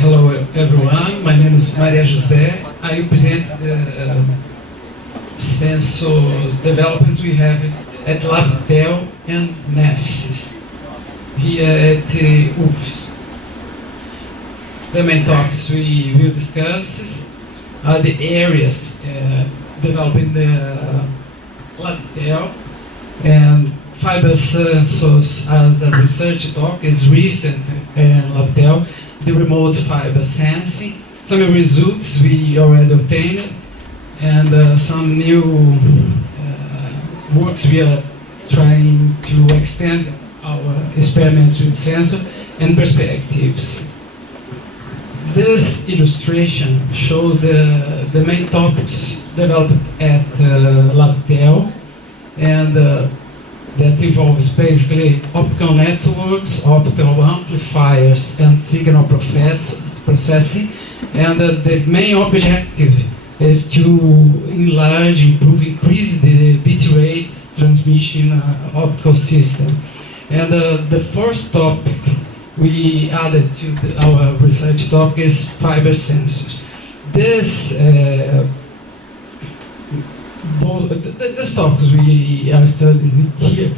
Hello everyone, my name is Maria José. I represent the sensors developers we have at Optical and Nefsys here at UFS. The main topics we will discuss are the areas developing the Optical and fiber sensors as a research talk is recent in Optical. The remote fiber sensing, some results we already obtained, and some new works we are trying to extend our experiments with sensor and perspectives. This illustration shows the main topics developed at Labtel, and that involves basically optical networks, optical amplifiers, and signal processing. And the main objective is to enlarge, improve, increase the bit rate transmission optical system. And the first topic we added to our research topic is fiber sensors. These topics we are studying here,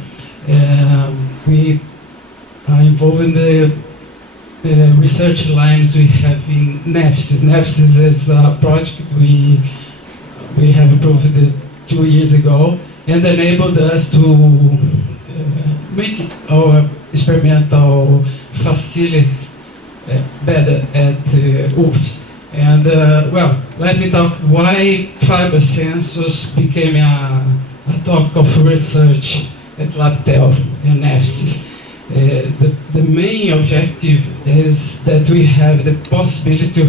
we are involved in the research lines we have in Nefsys. Nefsys is a project we have approved 2 years ago and enabled us to make our experimental facilities better at UFS. And well, let me talk why fiber sensors became a topic of research at Labtel and Nefsys. The main objective is that we have the possibility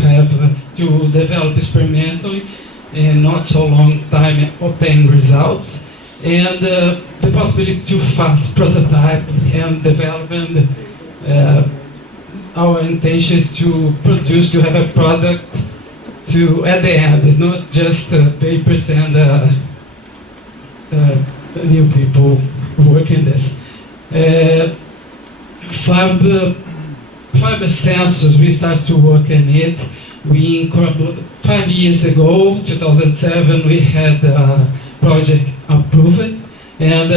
to develop experimentally in not so long time obtain results, and the possibility to fast prototype and development. Our intention is to have a product at the end, not just papers and new people working this. Fiber sensors, we started to work on it. 5 years ago, 2007, we had a project approved, and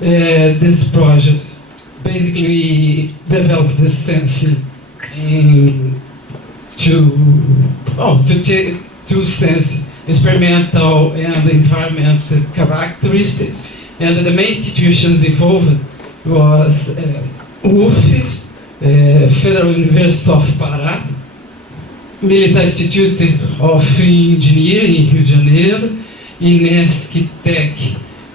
this project basically developed this sensing to sense experimental and environmental characteristics. And the main institutions involved was UFS, Federal University of Pará, Militar Institute of Engineering in Rio de Janeiro, Inesc Tech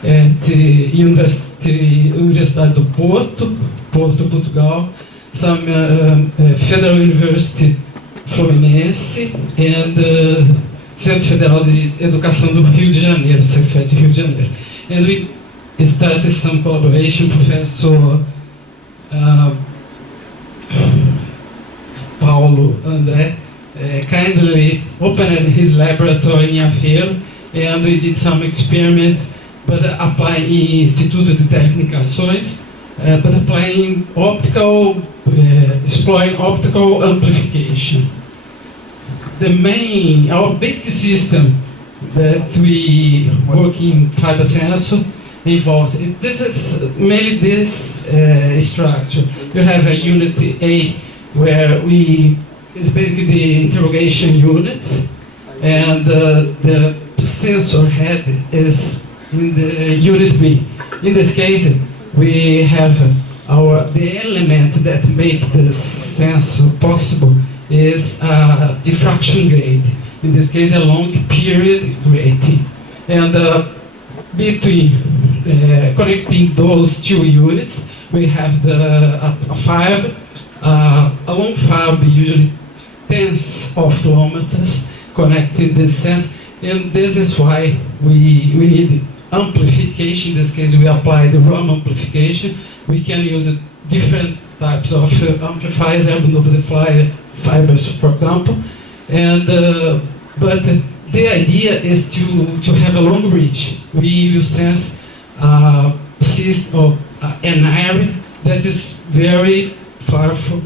at Universidade do Porto, Portugal, some Federal University Fluminense, and Centro Federal de Educação do Rio de Janeiro, Cefet Rio de Janeiro. And we started some collaboration. Professor Paulo André kindly opened his laboratory in Aveiro, and we did some experiments, but applying Instituto de Telecomunicações, but applying optical, exploring optical amplification. Our basic system that we work in fiber sensor involves, this is mainly this structure. You have a unit A where it's basically the interrogation unit, and the sensor head is in the unit B. In this case, we have the element that make the sensor possible is a diffraction grade. In this case, a long period grating. And between connecting those two units, we have a fiber, a long fiber, usually tens of kilometers, connecting this sense. And this is why we need amplification. In this case, we apply the RAM amplification. We can use different types of amplifiers, amplifier fibers, for example. And but the idea is to have a long reach. We will sense an area that is very far from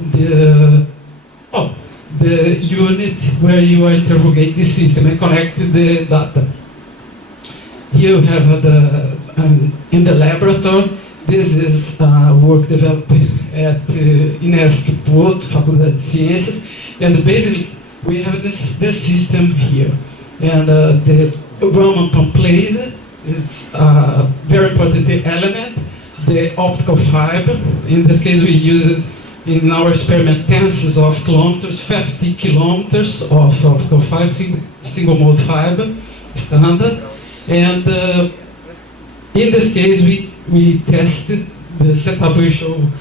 the unit where you interrogate the system and connect the data. Here you have in the laboratory. This is work developed at INESC Porto, Faculdade de Ciências, and basically we have this system here. And the Raman pump laser is a very important element. The optical fiber, in this case we use it in our experiment tens of kilometers, 50 kilometers of optical fiber, single mode fiber, standard. And in this case we tested the setup we showed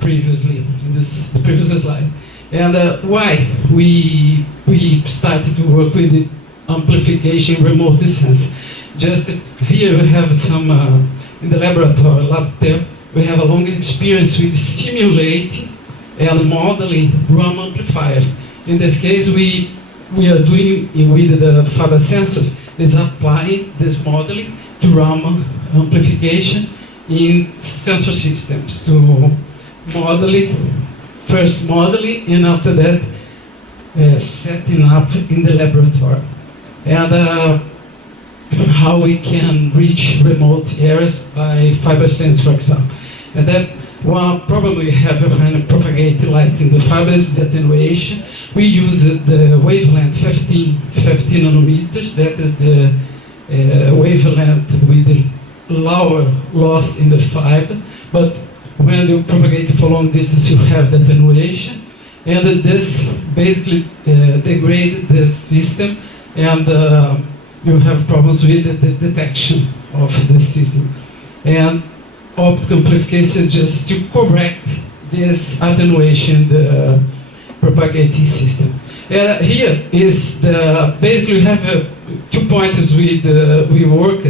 previously, in the previous slide. And why we started to work with the amplification remote distance. Just here we have some, in the laboratory lab there, we have a long experience with simulating and modeling Raman amplifiers. In this case, we are doing with the fiber sensors, is applying this modeling to Raman amplification in sensor systems to modeling, first modeling, and after that setting up in the laboratory. And how we can reach remote areas by fiber sense, for example. And that one problem we have when we propagate light in the fiber is the attenuation. We use the wavelength 15 nanometers, that is the wavelength with the lower loss in the fiber, but when you propagate for long distance you have the attenuation, and this basically degrades the system, and you have problems with the detection of the system. And optical amplification is just to correct this attenuation in the propagating system. Here is basically we have 2 points we worked.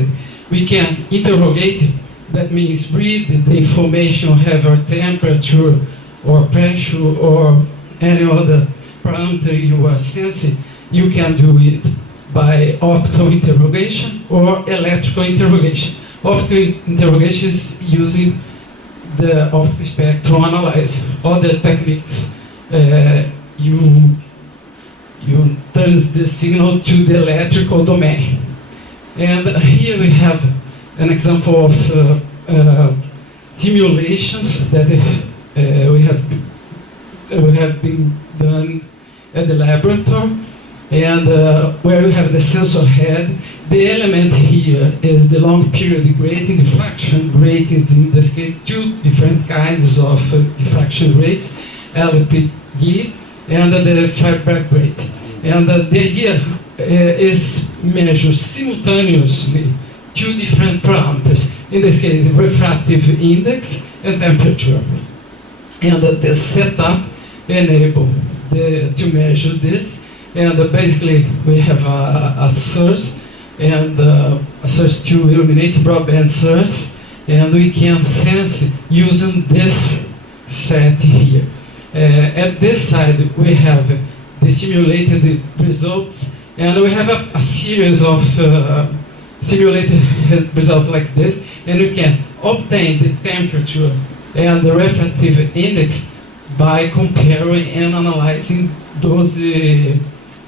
We can interrogate, that means read the information, have a temperature or pressure or any other parameter you are sensing. You can do it by optical interrogation or electrical interrogation. Optical interrogation is using the optical spectrum analyzer. Other techniques, you turn the signal to the electrical domain. And here we have an example of simulations that we have been done at the laboratory. And where you have the sensor head, the element here is the long period grating. Diffraction rate is, in this case, 2 different kinds of diffraction rates, LPG and the fiber rate. And the idea is measure simultaneously 2 different parameters, in this case refractive index and temperature. And the setup enable to measure this. And basically we have a source, and a source to illuminate broadband source, and we can sense using this set here. At this side we have the simulated results, and we have a series of simulated results like this, and we can obtain the temperature and the refractive index by comparing and analyzing those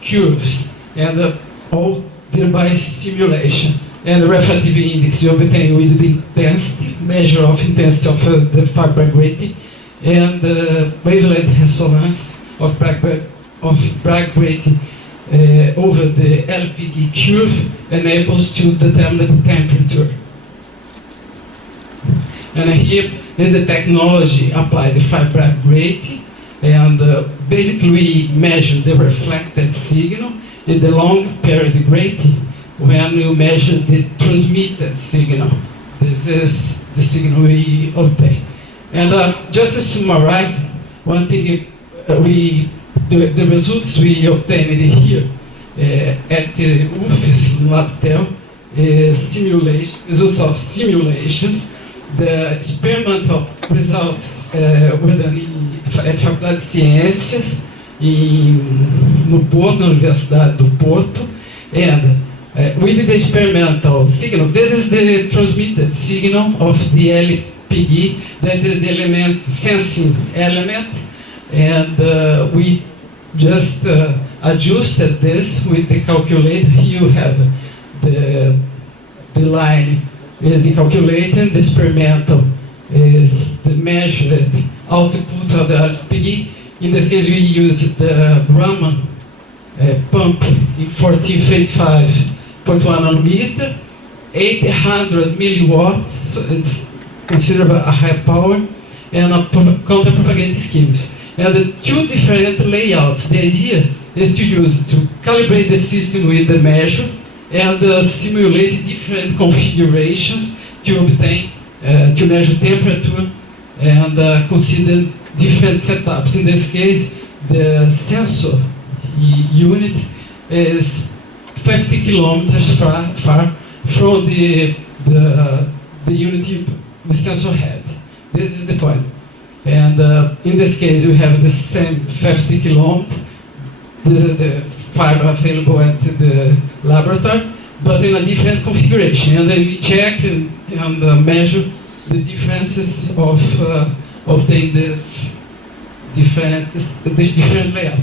curves, and all thereby simulation. And the refractive index you obtain with the intensity, measure of intensity of the fiber grating, and the wavelength resonance of Bragg grating over the LPG curve enables to determine the temperature. And here is the technology applied, the fiber grating. And basically we measure the reflected signal in the long period grating when you measure the transmitted signal. This is the signal we obtain. And just to summarize, one thing the results we obtained here at the UFES Optical results of simulations. The experimental results were done at Faculdade de Ciências no Porto, na Universidade do Porto, and we did the experimental signal. This is the transmitted signal of the LPG, that is the element, sensing element, and we just adjusted this with the calculator. Here you have the line is the calculator, the experimental is the measured output of the LPG. In this case, we use the Raman pump in 1455.1 nanometer, 800 milliwatts. It's considered a high power, and a counter-propaganda schemes. And the two different layouts. The idea is to calibrate the system with the measure and simulate different configurations to obtain, to measure temperature and consider different setups. In this case, the sensor unit is 50 kilometers far from the unit the sensor head. This is the point. And in this case, we have the same 50 kilometers. This is the fiber available at the laboratory, but in a different configuration. And then we check and measure the differences of obtain this different layout.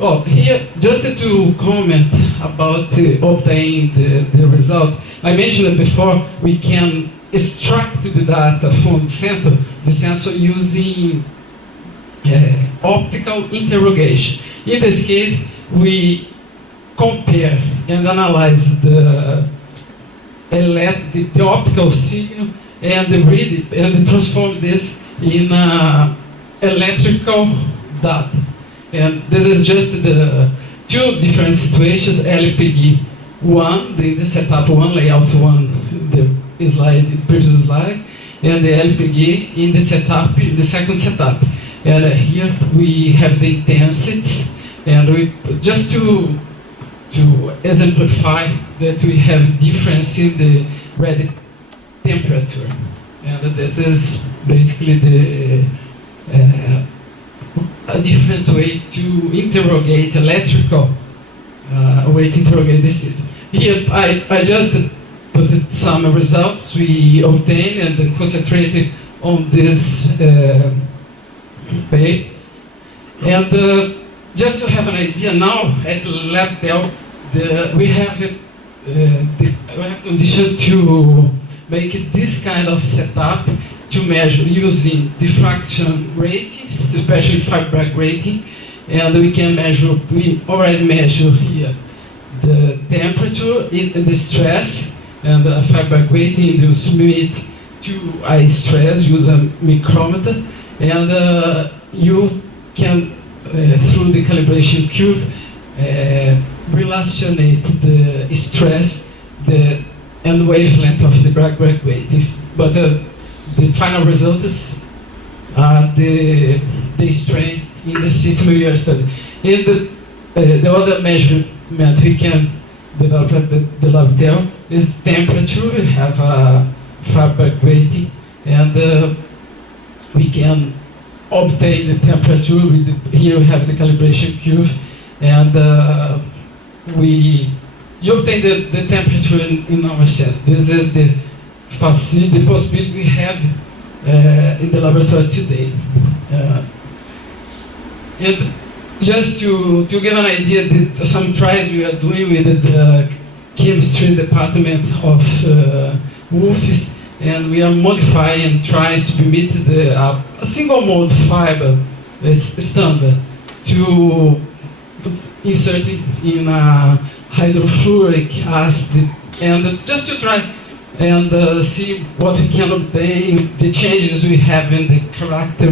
Oh, here, just to comment about obtaining the result, I mentioned it before, we can extract the data from the sensor using optical interrogation. In this case, we compare and analyze the optical signal and read it and transform this in electrical data. And this is just the two different situations, LPG 1, the setup 1, layout 1, the previous slide, and the LPG in the setup, in the second setup. And here we have the intensities, and we just to exemplify that we have difference in the read temperature. And this is basically a different way to interrogate electrical way to interrogate the system. Here I just put some results we obtained and concentrated on this page. And just to have an idea now at LabDel, we have condition to make this kind of setup to measure using diffraction ratings, especially fiber rating, and we already measure here the temperature and the stress, and the fiber rating you submit to a stress, use a micrometer, and you can, through the calibration curve, relationate the stress and wavelength of the Bragg ratings. But the final results are the strain in the system we are studying. In the other measurement we can develop at the LabDel is temperature. We have a fiber rating, and we can obtain the temperature. Here we have the calibration curve, and you obtain the temperature in our sense. This is the possibility we have in the laboratory today. And just to give an idea, some trials we are doing with the chemistry department of WUFS, and we are modifying and trying to meet a single mode fiber standard to insert it in a hydrofluoric acid, and just to try and see what we can obtain, the changes we have in the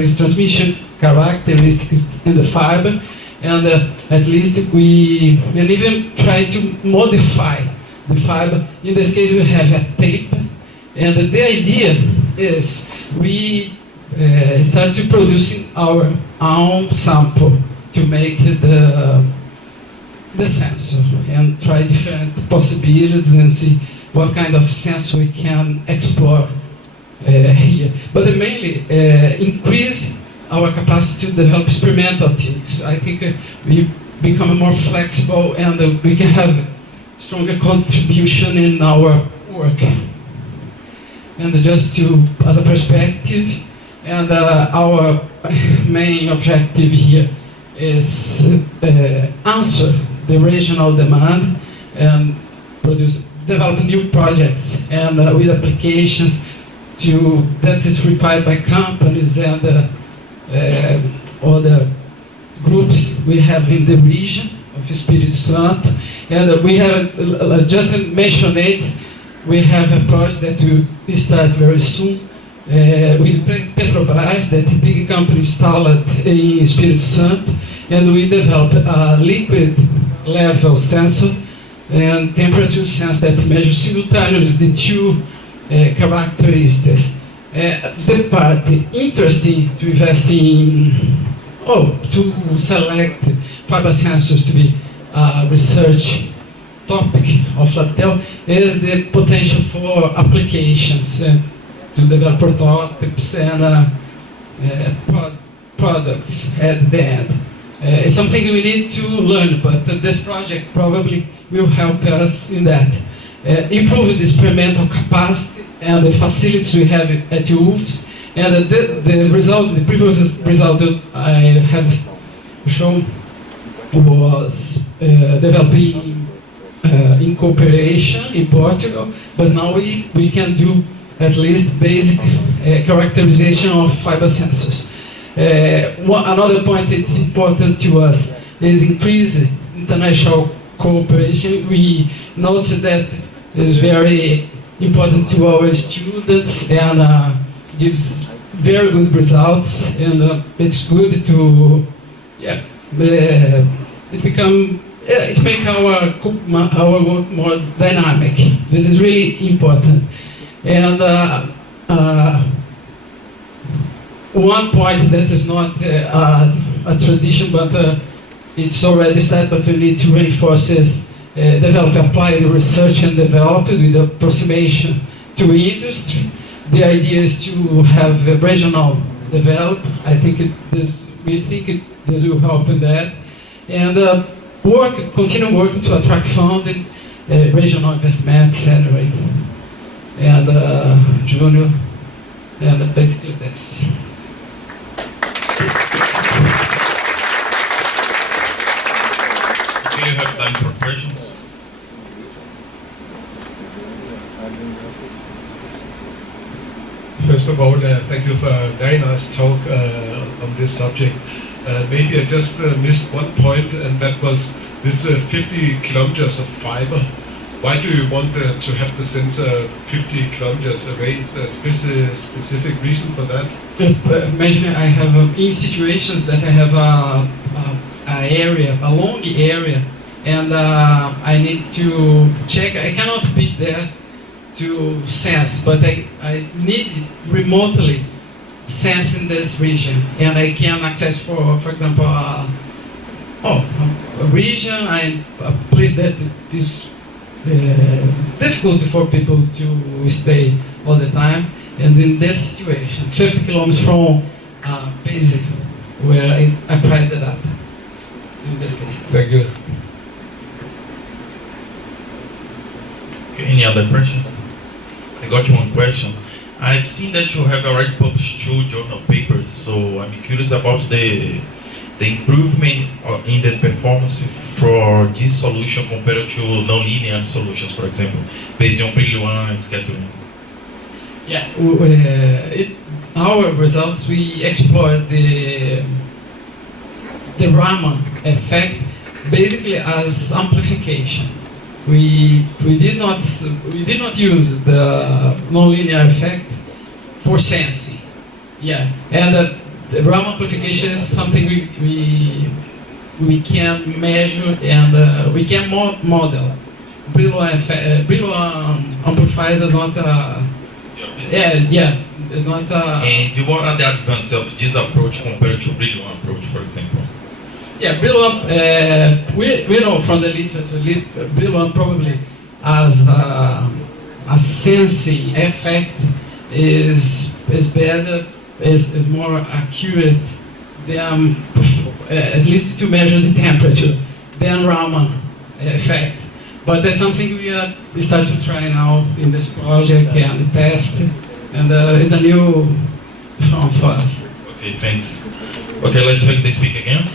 transmission characteristics in the fiber, and at least and even try to modify the fiber. In this case, we have a tape, and the idea is we start to producing our own sample to make the sensor and try different possibilities and see what kind of sensor we can explore here. But mainly increase our capacity to develop experimental things. I think we become more flexible, and we can have stronger contribution in our work. And just as a perspective, and our main objective here is answer the regional demand and develop new projects and with applications that is required by companies and other groups we have in the region of Espírito Santo. And we have, just to mention it, we have a project that will start very soon with Petrobras, that big company installed in Espírito Santo, and we developed a liquid level sensor and temperature sensor that measures simultaneously the two characteristics. The part interesting to invest in, to select fiber sensors to be a research topic of Labtel is the potential for applications to develop prototypes and products at the end. It's something we need to learn, but this project probably will help us in that. Improve the experimental capacity and the facilities we have at UFS, and the results, the previous results I have shown was developing in cooperation in Portugal, but now we can do at least basic characterization of fiber sensors. Another point that's important to us is increase international cooperation. We notice that is very important to our students and gives very good results, and it's good to it makes our work more dynamic. This is really important. And one point that is not a tradition, but it's already started, but we need to reinforce is develop applied research and develop it with approximation to industry. The idea is to have a regional develop. I think this will help in that, and continue working to attract funding, regional investments, anyway, and junior, and basically that's. Do you have time for questions? First of all, thank you for a very nice talk on this subject. Maybe I just missed one point, and that was this 50 kilometers of fiber. Why do you want to have the sensor 50 kilometers away? Is there a specific reason for that? Imagine I have in situations that I have a long area, and I need to check. I cannot be there to sense, but I need remotely sense in this region, and I can access, for example, a region, a place that is difficult for people to stay all the time, and in this situation, 50 kilometers from base where I applied the data, in this case. Thank you. Okay, any other question? I got you one question. I've seen that you have already published 2 journal papers, so I'm curious about the improvement in the performance for this solution compared to non-linear solutions, for example, based on Brillouin scattering. Yeah, our results, we explored the Raman effect basically as amplification. We did not use the nonlinear effect for sensing. Yeah, and the Raman amplification is something we can measure and we can model. Brillouin amplifiers is not it's not And what are the advantages of this approach compared to Brillouin approach, for example? Yeah, Brillouin, we know from the literature, Brillouin probably as a sensing effect is better, is more accurate than, at least to measure the temperature, than Raman effect. But that's something we start to try now in this project and test, and it's a new front for us. Okay, thanks. Okay, let's make this speak again.